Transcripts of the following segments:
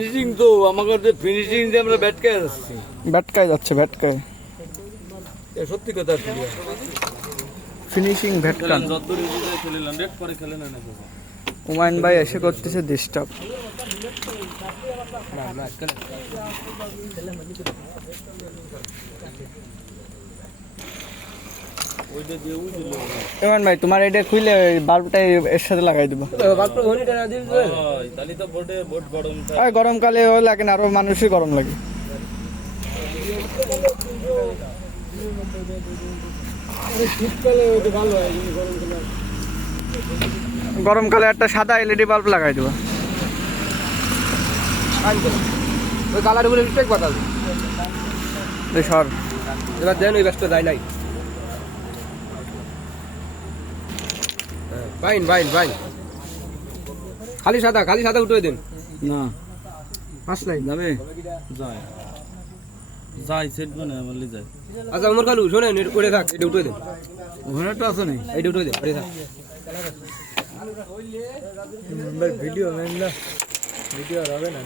Finishing তো আমাদের finishing দিয়ে আমরা ব্যাটকায় যাচ্ছি। ব্যাটকায় যাচ্ছে, ব্যাটকায় সত্যি কথা। ফিনিশিং ভ্যাটকান। হুমায়ুন ভাই এসে করতেছে ডিস্টার্ব। হুমায়ুন ভাই তোমার এটা খুলে বাল্বটা এর সাথে লাগাই দিবা। গরমকালে লাগে না, আরো মানুষই গরম লাগে। গরমকালে একটা সাদা এলইডি বাল্ব লাগাই দেবো। সর এবার দেন ওই ব্যস্ত যায় নাই। বাইন বাইন বাইন খালি সাদা উঠে দেন না পাঁচ নাই যাবে যাই সেট মানে বললি যায়। আচ্ছা আমার কালু শোনেন উঠে থাক, এটা উঠে দেন। ওখানে তো আছে নাই, এটা উঠে দেন, উঠে থাক। ভিডিও মেন না, ভিডিও আর হবে না।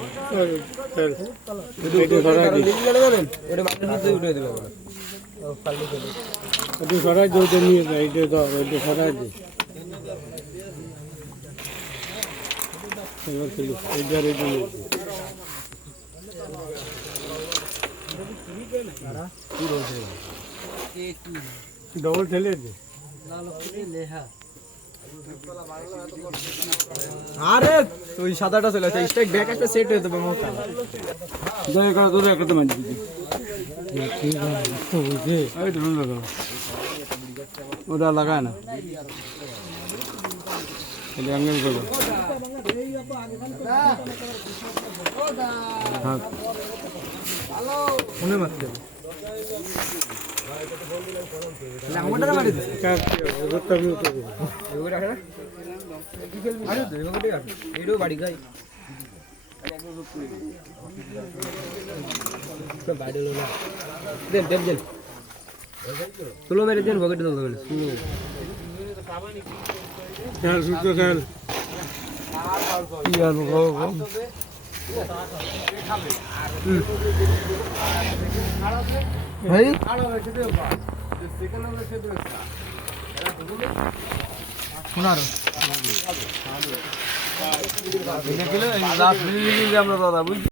সরাই দিতে নিয়ে যায়, এটা দাও, এটা সরাই দিই। ডবল ঠেলে দে। আরে ওই সাদাটা চলে আসে, স্ট্রাইক ব্যাক একটা সেট হয়ে যাবে মোটা। দয়া করে দূরে একটা মারি দিদি। ঠিক আছে তো বুঝে এই ধরুন লাগাও, ওটা লাগায় না, এটা অ্যাঙ্গেল করো। হ্যাঁ মনে মারতে বাড়ি গাই দেন দেন দেন তুলো মেরে দেন, পকেটে দেবো। ভাই শোনারো আমরা দাদা বুঝছি।